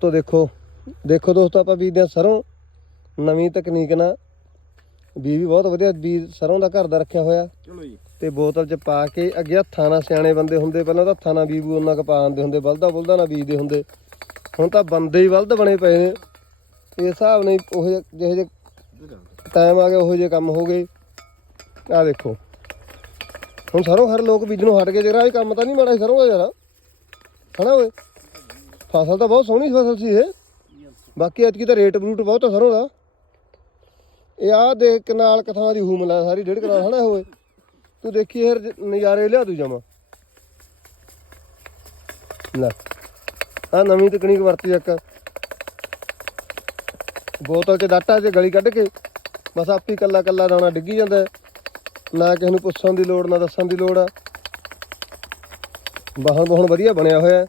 ਤੋ ਦੇਖੋ ਦੇਖੋ ਦੋਸਤੋ ਆਪਾਂ ਬੀਜਦੇ ਹਾਂ ਸਰੋਂ ਨਵੀਂ ਤਕਨੀਕ ਨਾਲ ਬੀਜ ਵੀ ਬਹੁਤ ਵਧੀਆ ਬੀਜ ਸਰੋਂ ਦਾ ਘਰ ਦਾ ਰੱਖਿਆ ਹੋਇਆ। ਚਲੋ ਜੀ। ਤੇ ਬੋਤਲ 'ਚ ਪਾ ਕੇ ਅੱਗੇ ਹੱਥਾਂ ਨਾਲ ਸਿਆਣੇ ਬੰਦੇ ਹੁੰਦੇ ਪਹਿਲਾਂ ਤਾਂ ਹੱਥਾਂ ਨਾਲ ਬੀਬੂ ਉਹਨਾਂ ਕ ਪਾ ਦਿੰਦੇ ਹੁੰਦੇ ਬਲਦਾ ਬੁਲਦਾ ਨਾਲ ਬੀਜਦੇ ਹੁੰਦੇ। ਹੁਣ ਤਾਂ ਬੰਦੇ ਹੀ ਬਲਦ ਬਣੇ ਪਏ ਨੇ। ਇਸ ਹਿਸਾਬ ਨਾਲ ਉਹ ਜਿਹੇ ਜਿਹੇ ਟਾਈਮ ਆ ਗਿਆ ਉਹੋ ਜਿਹੇ ਕੰਮ ਹੋ ਗਏ। ਆ ਦੇਖੋ। ਹੁਣ ਸਰੋਂ ਹਰ ਲੋਕ ਬੀਜਣੋਂ ਹਟ ਗਏ ਜਿਹੜਾ ਇਹ ਕੰਮ ਤਾਂ ਨਹੀਂ ਮਾੜਾ ਸਰੋਂ ਦਾ ਯਾਰ। ਹਨਾ ਓਏ? ਫਸਲ ਤਾਂ ਬਹੁਤ ਸੋਹਣੀ ਫਸਲ ਸੀ ਇਹ। ਬਾਕੀ ਅੱਜ ਕੀ ਤਾਂ ਰੇਟ ਬਰੂਟ ਬਹੁਤ ਆ ਸਰੋਂ ਦਾ। ਇਹ ਆ ਦੇਖ ਕਨਾਲ ਕਥਾਂ ਦੀ ਹੂਮ ਲਾ ਸਾਰੀ, ਡੇਢ ਕਨਾਲ ਹਨਾ ਹੋਏ ਤੂੰ ਦੇਖੀ ਫਿਰ ਨਜ਼ਾਰੇ ਲਿਆ ਤੂੰ ਜਮਾ। ਲੈ ਆ ਨਵੀਂ ਤਕਨੀਕ ਵਰਤੀ ਇੱਕ। ਬੋਤਲ 'ਚ ਡਾਟਾ 'ਚ ਗਲੀ ਕੱਢ ਕੇ, ਬਸ ਆਪੀ ਕੱਲਾ ਕੱਲਾ ਦਾਣਾ ਡਿੱਗੀ ਜਾਂਦਾ ਨਾ ਕਿਸੇ ਨੂੰ ਪੁੱਛਣ ਦੀ ਲੋੜ, ਨਾ ਦੱਸਣ ਦੀ ਲੋੜ। ਆ ਬਾਹਣ ਬਹੁਤ ਵਧੀਆ ਬਣਿਆ ਹੋਇਆ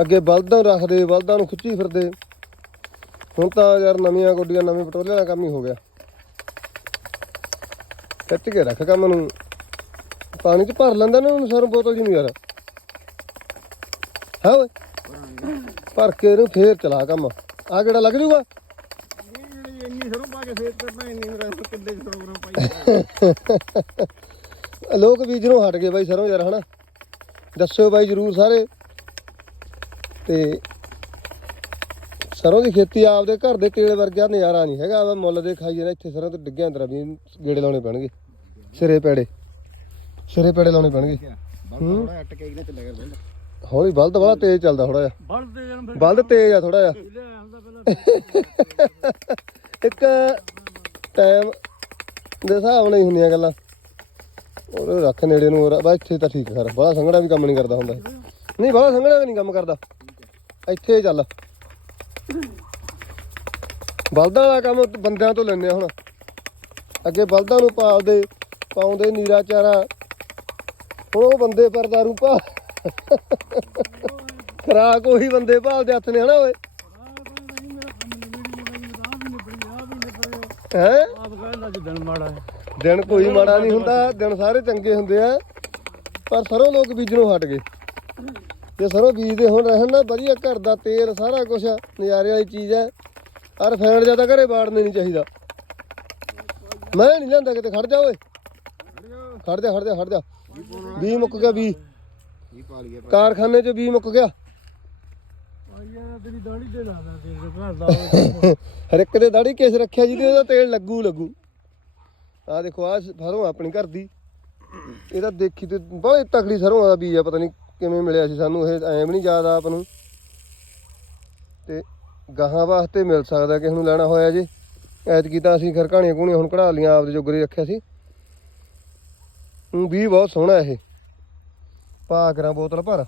ਅੱਗੇ ਬਲਦਾਂ ਨੂੰ ਰੱਖਦੇ, ਬਲਦਾਂ ਨੂੰ ਖਿੱਚੀ ਫਿਰਦੇ। ਹੁਣ ਤਾਂ ਯਾਰ ਨਵੀਆਂ ਗੋਡੀਆਂ, ਨਵੇਂ ਪਟੋਲੇ ਦਾ ਕੰਮ ਹੀ ਹੋ ਗਿਆ। ਖਿੱਚ ਕੇ ਰੱਖ ਕੰਮ ਨੂੰ। ਪਾਣੀ 'ਚ ਭਰ ਲੈਂਦਾ ਨਾ ਉਹਨੂੰ ਸਰੋਂ ਬੋਤਲ ਜੀ ਨੂੰ ਯਾਰ। ਹਾਂ ਓਏ। ਭਰ ਕੇ ਇਹਨੂੰ ਫੇਰ ਚਲਾ ਕੰਮ। ਆ ਕਿਹੜਾ ਲੱਗ ਜੂਗਾ? ਇਹ ਇੰਨੀ ਸਰੋਂ ਪਾ ਕੇ ਫੇਰ ਤੇ ਇੰਨੀ ਮੇਰਾ ਕਿੱਲੇ ਚ ਪਾਈ ਲੋਕ ਬੀਜਣੋਂ ਹਟ ਗਏ ਬਾਈ ਸਰੋਂ ਯਾਰ, ਹਨਾ? ਦੱਸਿਓ ਬਾਈ ਜਰੂਰ ਸਾਰੇ। ਤੇ ਸਰੋਂ ਦੀ ਖੇਤੀ ਆਪਦੇ ਘਰ ਦੇ ਤੇਲ ਵਰਗਾ ਨਜ਼ਾਰਾ ਨਹੀਂ ਹੈਗਾ। ਵਾ ਮੁੱਲ ਦੇ ਖਾਈਏ ਨਾ ਇੱਥੇ ਸਰੋਂ ਤੇ ਡਿੱਗਿਆ ਅੰਦਰ ਵੀ ਗੇੜੇ ਲਾਉਣੇ ਪੈਣਗੇ। ਸਿਰੇ ਪੈੜੇ। ਸਿਰੇ ਪੈੜੇ ਲਾਉਣੇ ਪੈਣਗੇ। ਬਲ ਥੋੜਾ ਅੱਟ ਕੇ ਇਹਨੇ ਚੱਲਿਆ ਕਰ ਬੰਦਾ ਹੌਲੀ ਬਲਦ ਬੜਾ ਤੇਜ਼ ਚੱਲਦਾ ਥੋੜਾ ਜਿਹਾ। ਬਲਦ ਤੇਜ਼ ਆ ਥੋੜਾ ਜਿਹਾ। ਇੱਕ ਟਾਈਮ ਦੇ ਹਿਸਾਬ ਨਾਲ ਹੀ ਹੁੰਦੀਆਂ ਗੱਲਾਂ। ਉਹ ਰੱਖ ਨੇੜੇ ਨੂੰ ਹੋਰ- ਬਸ ਇੱਥੇ ਤਾਂ ਠੀਕ ਕਰ ਬੜਾ ਸੰਘਣਾ ਵੀ ਕੰਮ ਨਹੀਂ ਕਰਦਾ ਹੁੰਦਾ। ਨਹੀਂ ਬੜਾ ਸੰਘਣਾ ਵੀ ਨਹੀਂ ਕੰਮ ਕਰਦਾ। ਇੱਥੇ ਚੱਲ। ਬਲਦਾਂ ਵਾਲਾ ਕੰਮ ਬੰਦਿਆਂ ਤੋਂ ਲੈਣੇ ਹੁਣ। ਅੱਗੇ ਬਲਦਾਂ ਨੂੰ ਪਾਲਦੇ ਪਾਉਂਦੇ ਨੀਰਾ ਚਾਰਾ। ਹੁਣ ਉਹ ਬੰਦੇ ਪਰ ਦਾਰੂ ਪਾ ਖਰਾਕ ਉਹੀ ਬੰਦੇ ਭਾਲਦੇ ਹੱਥ ਨੇ, ਹਨਾ ਓਏ? ਦਿਨ ਹੈ? ਦਿਨ ਕੋਈ ਮਾੜਾ ਨਹੀਂ ਹੁੰਦਾ, ਦਿਨ ਸਾਰੇ ਚੰਗੇ ਹੁੰਦੇ ਆ। ਪਰ ਸਰੋਂ ਲੋਕ ਬੀਜਣੋਂ ਹਟ ਗਏ। ਜੇ ਸਰੋਂ ਬੀਜਦੇ ਹੁਣ ਰਹਿਣ ਨਾ ਵਧੀਆ ਘਰ ਦਾ ਤੇਲ, ਸਾਰਾ ਕੁਝ ਨਜ਼ਾਰੇ ਵਾਲੀ ਚੀਜ਼ ਹੈ ਔਰ ਫੈਨ ਜ਼ਿਆਦਾ ਘਰੇ ਬਾੜਨੇ ਨਹੀਂ ਚਾਹੀਦਾ। ਮੈਂ ਨਹੀਂ ਲੈਂਦਾ ਕਿਤੇ, ਖੜ ਜਾ ਓਏ। ਖੜ ਜਾ ਖੜ ਜਾ ਖੜ ਜਾ। ਬੀ ਮੁੱਕ ਗਿਆ, ਬੀ। ਕਾਰਖਾਨੇ 'ਚ ਬੀ ਮੁੱਕ ਗਿਆ। ਆਇਆ ਹਰ ਇੱਕ ਦੇ ਦਾੜੀ ਕੇਸ ਰੱਖਿਆ ਜਿਹਦੇ ਉਹਦਾ ਤੇਲ ਲੱਗੂ ਲੱਗੂ। ਆ ਦੇਖੋ ਆ ਸਰੋਂ ਆਪਣੀ ਘਰ ਦੀ। ਇਹਦਾ ਦੇਖੀ ਤੇ ਬਹੁਤ ਤਕੜੀ ਸਰੋਂ ਦਾ ਬੀਜ, ਆ, ਪਤਾ ਨਹੀਂ ਕਿਵੇਂ ਮਿਲਿਆ ਸੀ ਸਾਨੂੰ? ਇਹ ਐਂ ਵੀ ਨਹੀਂ ਯਾਦ ਆਪ ਨੂੰ? ਤੇ ਗਾਹਾਂ ਵਾਸਤੇ ਮਿਲ ਸਕਦਾ ਕਿਸੇ ਨੂੰ ਲੈਣਾ ਹੋਇਆ ਜੀ। ਐਤਕੀ ਤਾਂ ਅਸੀਂ ਖਰ ਕਹਾਣੀਆਂ ਕੂਣੀਆਂ ਹੁਣ ਕਢਾ ਲੀਆਂ ਆਪਦੇ ਜੋਗਰੇ ਰੱਖਿਆ ਸੀ। ਉਹ ਵੀ ਬਹੁਤ ਸੋਹਣਾ ਇਹ। ਪਾ ਕਰਾਂ ਬੋਤਲ ਭਰ।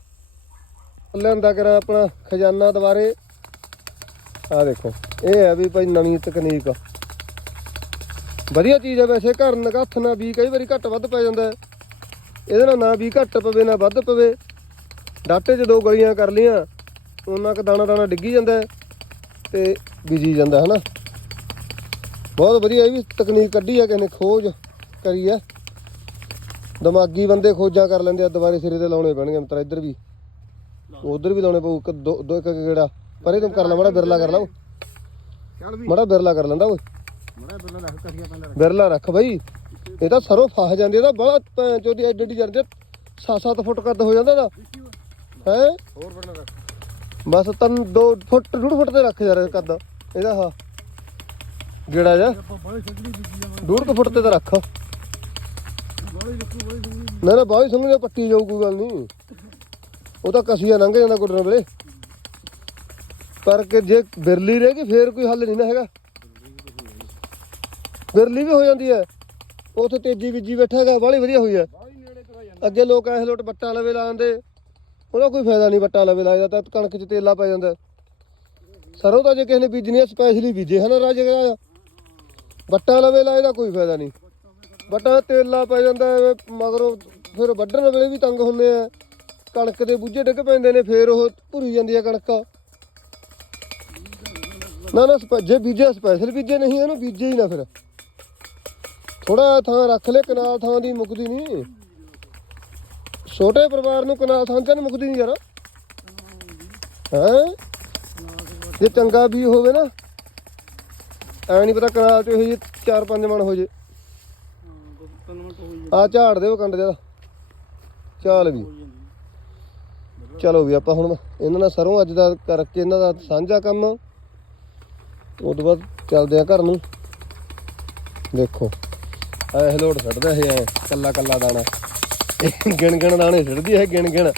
ਲੈਂਦਾ ਕਰਾਂ ਆਪਣਾ ਖਜ਼ਾਨਾ ਦੁਬਾਰੇ। ਆ ਦੇਖੋ, ਇਹ ਹੈ ਵੀ ਭਾਈ ਨਵੀਂ ਤਕਨੀਕ। ਵਧੀਆ ਚੀਜ਼ ਹੈ ਵੈਸੇ, ਘਰ ਨਗੱਥ ਨਾ ਵੀ ਕਈ ਵਾਰੀ ਘੱਟ ਵੱਧ ਪੈ ਜਾਂਦਾ। ਇਹਦੇ ਨਾਲ ਨਾ ਵੀ ਘੱਟ ਪਵੇ, ਨਾ ਵੱਧ ਪਵੇ। ਡਾਟੇ 'ਚ ਦੋ ਗਲੀਆਂ ਕਰ ਲੀਆਂ ਉਹਨਾਂ ਕ ਦਾਣਾ ਦਾਣਾ ਡਿੱਗੀ ਜਾਂਦਾ ਤੇ ਬੀਜੀ ਜਾਂਦਾ ਹਨਾ? ਬਹੁਤ ਵਧੀਆ ਇਹ ਵੀ ਤਕਨੀਕ ਕੱਢੀ ਹੈ ਕਿਸੇ ਨੇ ਖੋਜ ਕਰੀ ਹੈ ਦਿਮਾਗੀ ਬੰਦੇ ਖੋਜਾਂ ਕਰ ਲੈਂਦੇ ਆ ਦੁਬਾਰੇ ਸਿਰੇ ਤੇ ਲਾਉਣੇ ਪੈਣਗੇ ਮਿੱਤਰ ਇੱਧਰ ਵੀ। ਉਧਰ ਵੀ ਲਾਉਣੇ ਪਊ ਇੱਕ ਦੋ ਦੋ ਇੱਕ ਗੇੜਾ। ਪਰੇ ਤੁਮ ਕਰ ਲਾ ਮੜਾ ਬਿਰਲਾ ਕਰ ਲਾ। ਚੱਲ ਵੀ। ਮੜਾ ਬਿਰਲਾ ਕਰ ਲੈਂਦਾ ਓਏ। ਮੜਾ ਰੱਖ ਬਿਰਲਾ ਰੱਖ ਬਈ। ਇਹ ਤਾਂ ਸਰੋਂ ਫਸ ਜਾਂਦੀ ਇਹਦਾ ਬੜਾ ਚੋਦੀ ਐਡੀ ਐਡੀ ਜਾਂਦੇ 7-7 ਫੁੱਟ ਕੱਦ ਹੋ ਜਾਂਦਾ ਇਹਦਾ। ਹੈ? ਹੋਰ ਪਹਿਲਾਂ ਰੱਖ। ਬਸ ਤਨ 2 ਫੁੱਟ ਡੂਢ ਫੁੱਟ ਤੇ ਰੱਖ ਯਾਰ ਕੱਦ ਇਹਦਾ ਹਾ ਗੇੜਾ ਜਾ ਬੜੇ ਦਿੱਤੀ ਕੁ ਫੁੱਟ ਤੇ ਤਾਂ ਰੱਖ। ਬੜੇ ਲਿਖੂ ਬੜੇ ਸੰਗੀ ਨਾ ਨਾ ਬਾਹਲੀ ਸੰਗਣੇ ਪੱਟੀ ਜਾਊ ਕੋਈ ਗੱਲ ਨਹੀਂ ਉਹ ਤਾਂ ਕਸੀਆ ਲੰਘ ਜਾਂਦਾ ਗੁੱਡਣ ਵੇਲੇ। ਪਰ ਕਿ ਜੇ ਬਿਰਲੀ ਰਹਿ ਗਈ ਫੇਰ ਕੋਈ ਹੱਲ ਨਹੀਂ ਨਾ ਹੈਗਾ। ਬਿਰਲੀ ਵੀ ਹੋ ਜਾਂਦੀ ਹੈ। ਉਥੇ ਤੇਜੀ ਬੀਜੀ ਬੈਠਾ ਹੈਗਾ ਬਾਹਲੀ ਵਧੀਆ ਹੋਈ ਹੈ। ਨੇੜੇ ਜਾਂਦਾ। ਅੱਗੇ ਲੋਕ ਐਸ ਲੋਟ ਬੱਟਾ ਲਵੇ ਲਾਉਂਦੇ। ਉਹਦਾ ਕੋਈ ਫਾਇਦਾ ਨਹੀਂ ਬੱਟਾ ਲਵੇ ਲਾਇਆ ਤਾਂ ਕਣਕ 'ਚ ਤੇਲਾ ਪੈ ਜਾਂਦਾ। ਸਰੋਂ ਤਾਂ ਜੇ ਕਿਸੇ ਨੇ ਬੀਜਣੀ ਹੈ ਸਪੈਸ਼ਲੀ ਬੀਜੇ, ਹਨਾ ਰਾਜ ਕਰਾ ਬੱਟਾ ਲਵੇ ਲਾਏ ਦਾ ਕੋਈ ਫਾਇਦਾ ਨਹੀਂ। ਬੱਟਾ ਤੇਲਾ ਪੈ ਜਾਂਦਾ ਮਗਰੋਂ ਫਿਰ ਵੱਢਣ ਵੇਲੇ ਵੀ ਤੰਗ ਹੁੰਦੇ ਆ। ਕਣਕ ਦੇ ਬੂਝੇ ਡਿੱਗ ਪੈਂਦੇ ਨੇ, ਫੇਰ ਉਹ ਭੁਰੀ ਜਾਂਦੀ ਹੈ ਕਣਕ। ਨਾ ਨਾ ਜੇ ਬੀਜੇ ਸਪੈਸ਼ਲ ਬੀਜੇ ਨਹੀਂ, ਇਹਨੂੰ ਬੀਜੇ ਹੀ ਨਾ ਫਿਰ। ਥੋੜਾ ਥਾਂ ਰੱਖ ਲੈ, ਕਨਾਲ ਥਾਂ ਦੀ ਮੁੱਕਦੀ ਨਹੀਂ। ਛੋਟੇ ਪਰਿਵਾਰ ਨੂੰ ਕਨਾਲ ਥਾਂ ਮੁਕਦੀ ਨੀ ਨਹੀਂ ਯਾਰ। ਹੈ? ਜੇ ਚੰਗਾ ਵੀ ਹੋਵੇ ਨਾ, ਐ ਨਹੀਂ ਪਤਾ ਕਨਾਲ ਤੇ ਇਹ ਜੀ 4-5 ਮਣ ਹੋ ਜੇ। ਆ ਝਾੜ ਦੇ ਕੰਡ ਜ਼ਿਆਦਾ। ਚੱਲ ਵੀ। ਚਲੋ ਵੀ ਆਪਾਂ ਹੁਣ ਇਹਨਾਂ ਨਾਲ ਸਰੋਂ ਅੱਜ ਦਾ ਕਰਕੇ ਇਹਨਾਂ ਦਾ ਸਾਂਝਾ ਕੰਮ। ਉਹ ਬਾਅਦ ਚੱਲਦੇ ਆ ਘਰ ਨੂੰ। ਦੇਖੋ। ਇਹ ਲੋਡ ਛੱਡਦਾ ਇਹ ਐ, ਕੱਲਾ ਕੱਲਾ ਦਾਣਾ। ਗਿਣ ਗਿਣ ਦਾਣੇ ਛੱਡਦੀ ਇਹ ਗਿਣ ਗਿਣ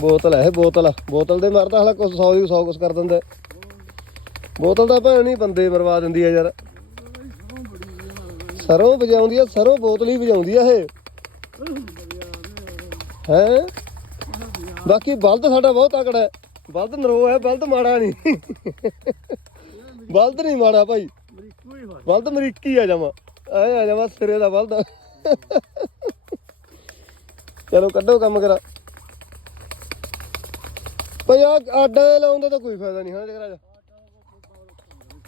ਬੋਤਲ ਹੈ ਬੋਤਲ ਬੋਤਲ ਦੇ ਮਾਰਦਾ ਹਲਾ ਕੁਛ 100 ਦੀ 100 ਕੁਛ ਕਰ ਦਿੰਦਾ। ਬੋਤਲ ਦਾ ਭੈਣ ਨਹੀਂ ਬੰਦੇ ਬਰਬਾਦ ਹੁੰਦੀ ਆ ਯਾਰ। ਸਰੋਂ ਵਜਾਉਂਦੀ ਆ ਸਰੋਂ ਬੋਤਲ ਹੀ ਵਜਾਉਂਦੀ ਆ ਇਹ। ਹੈ? ਬਾਕੀ ਬਲਦ ਸਾਡਾ ਬਹੁਤ ਤਕੜਾ ਹੈ। ਬਲਦ ਨਰੋ ਹੈ ਬਲਦ ਮਾੜਾ ਨਹੀਂ। ਬਲਦ ਨਹੀਂ ਮਾੜਾ ਭਾਈ। ਬਲਦ ਅਮਰੀਕੀ ਆ ਜਾਵਾ ਐ ਆ ਜਾਵਾ ਸਿਰੇ ਦਾ ਬਲਦ। ਚਲੋ ਕੱਢੋ ਕੰਮ ਕਰਾ। ਭਾਈ ਆ ਆਡਾ ਲਾਉਣ ਦਾ ਤਾਂ ਕੋਈ ਫਾਇਦਾ ਨਹੀਂ, ਹਾਂ ਜਗਰਾ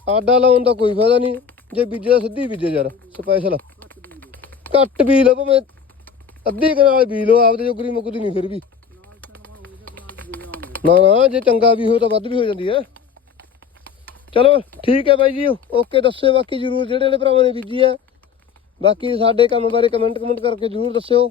ਆਡਾ ਲਾਉਣ ਦਾ ਕੋਈ ਫਾਇਦਾ ਨਹੀਂ, ਜੇ ਬੀਜੇ ਤਾਂ ਸਿੱਧੀ ਬੀਜੇ ਯਾਰ ਸਪੈਸ਼ਲ ਘੱਟ ਬੀਜ ਲਓ ਭਾਵੇਂ ਅੱਧੀ ਕਨਾਲ ਬੀਜ ਲਓ, ਆਪਦੇ ਜੋਗਰੀ ਮੁੱਕਦੀ ਨਹੀਂ ਫਿਰ ਵੀ। ਨਾ ਨਾ, ਜੇ ਚੰਗਾ ਵੀ ਹੋ ਤਾਂ ਵੱਧ ਵੀ ਹੋ ਜਾਂਦੀ ਹੈ। ਚਲੋ, ਠੀਕ ਹੈ ਬਾਈ ਜੀ, ਓਕੇ, ਦੱਸਿਓ ਬਾਕੀ ਜਰੂਰ ਜਿਹੜੇ ਜਿਹੜੇ ਭਰਾਵਾਂ ਨੇ ਬੀਜੀ ਹੈ। ਬਾਕੀ ਸਾਡੇ ਕੰਮ ਬਾਰੇ ਕਮੈਂਟ ਕਮੈਂਟ ਕਰਕੇ ਜਰੂਰ ਦੱਸਿਓ।